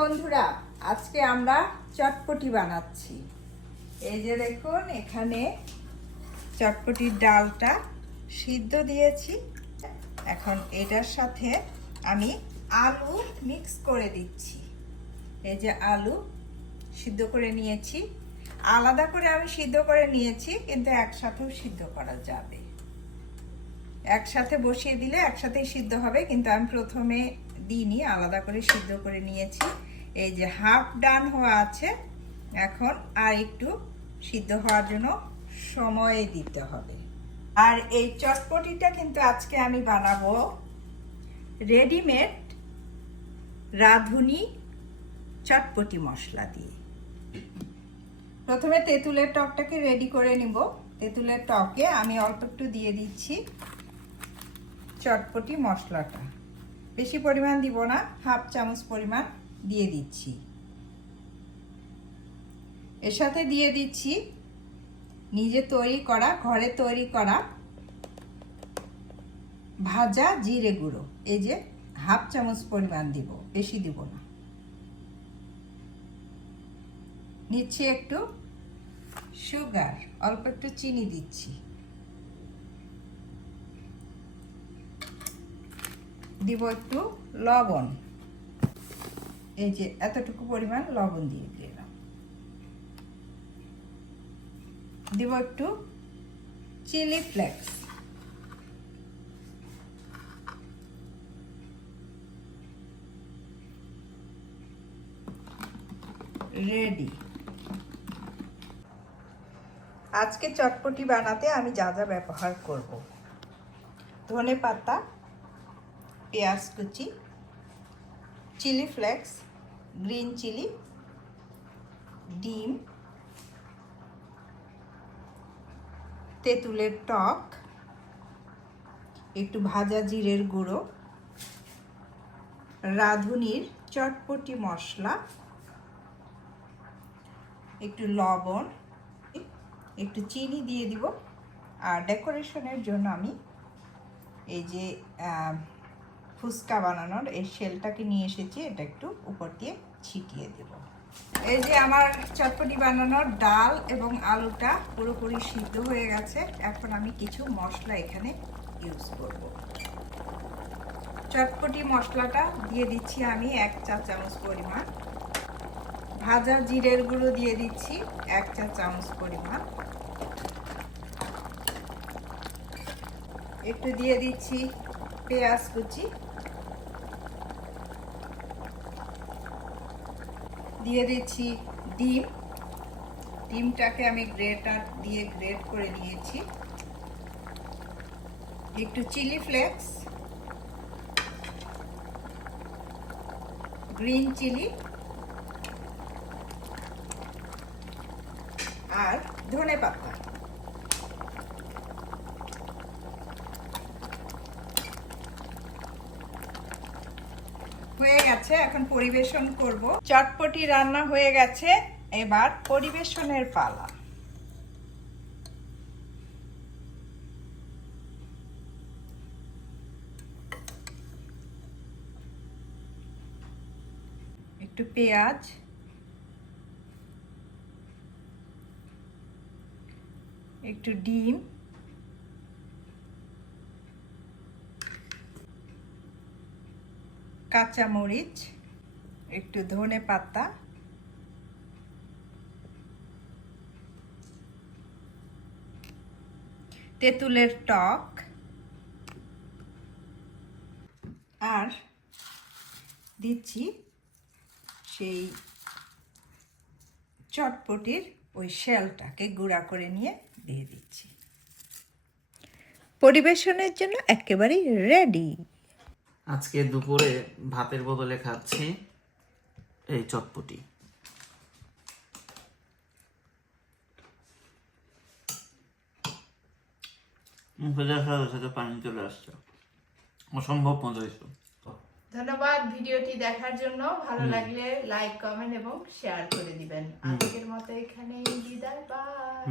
বন্ধুরা, আজকে আমরা চটপটি বানাচ্ছি। এই যে দেখুন, এখানে চটপটির ডালটা সিদ্ধ দিয়েছি। এখন এটার সাথে আমি আলু মিক্স করে দিচ্ছি। এই যে আলু সিদ্ধ করে নিয়েছি। আলাদা করে আমি সিদ্ধ করে নিয়েছি, কিন্তু একসাথেও সিদ্ধ করা যাবে। একসাথে বসিয়ে দিলে একসাথেই সিদ্ধ হবে, কিন্তু আমি প্রথমে দিইনি, আলাদা করে সিদ্ধ করে নিয়েছি। এই যে হাফ ডান হওয়া আছে, এখন আর একটু সিদ্ধ হওয়ার জন্য সময় দিতে হবে। আর এই চটপটিটা কিন্তু আজকে আমি বানাবো রেডিমেড রাঁধুনি চটপটি মশলা দিয়ে। প্রথমে তেঁতুলের টকটাকে রেডি করে নিব। তেঁতুলের টকে আমি অল্প একটু দিয়ে দিচ্ছি চটপটি মশলাটা। বেশি পরিমাণ দিব না হাফ চামচ পরিমাণ। দিয়ে দিচ্ছি। এর সাথে দিয়ে দিচ্ছি নিজে তৈরি করা, ঘরে তৈরি করা ভাজা জিরে গুঁড়ো। এই যে হাফ চামচ পরিমাণ দিব, বেশি দিব না। নিচ্ছি একটু সুগার, অল্প একটু চিনি দিচ্ছি। দিব একটু লবণ। এই যে এতটুকু পরিমাণ লবণ দিয়ে দিলাম। দিব একটু চিলি ফ্লেক্স। রেডি। আজকে চটপটি বানাতে আমি যা যা ব্যবহার করব। ধনে পাতা, পেঁয়াজ কুচি, চিলি ফ্লেক্স গ্রিন চিলি, ডিম, তেঁতুলের টক, একটু ভাজা জিরের গুঁড়ো, রাঁধুনির চটপটি মশলা, একটু লবণ, একটু চিনি দিয়ে দিব। আর ডেকোরেশনের জন্য আমি এই যে ফুচকা বানানোর এই শেলটাকে নিয়ে এসেছি, এটা একটু উপর দিয়ে ছিটিয়ে দেব। এই যে আমার চটপটি বানানোর ডাল এবং আলুটা পুরোপুরি সিদ্ধ হয়ে গেছে, এখন আমি কিছু মশলা এখানে ইউজ করব। চটপটি মশলাটা দিয়ে দিচ্ছি আমি এক চা চামচ পরিমাণ। ভাজা জিরের গুঁড়ো দিয়ে দিচ্ছি এক চা চামচ পরিমাণ। একটু দিয়ে দিচ্ছি পেঁয়াজ কুচি দিয়ে দিচ্ছি ডিম। ডিমটাকে আমি গ্রেটার দিয়ে গ্রেট করে নিয়েছি। একটু চিলি ফ্লেক্স। Green chilli. আর ধনে পাতা। হয়ে গেছে, এখন পরিবেশন করব। চটপটি রান্না হয়ে গেছে, এবার পরিবেশনের পালা। একটু পেঁয়াজ। একটু ডিম। কাঁচা মরিচ একটু ধনে পাতা, তেঁতুলের টক, আর দিচ্ছি সেই চটপটির ওই শেলটাকে গুঁড়া করে নিয়ে দিয়ে দিচ্ছি। পরিবেশনের জন্য একেবারেই রেডি। আজকে দুপুরে ভাতের বদলে খাচ্ছি এই চটপটি। মুখে দেওয়ার সাথে পানি চলে আসছে। অসম্ভব মজা ধন্যবাদ ভিডিওটি দেখার জন্য। ভালো লাগলে লাইক কমেন্ট এবং শেয়ার করে দিবেন। আজকের মতো এখানেই বিদায়। বাই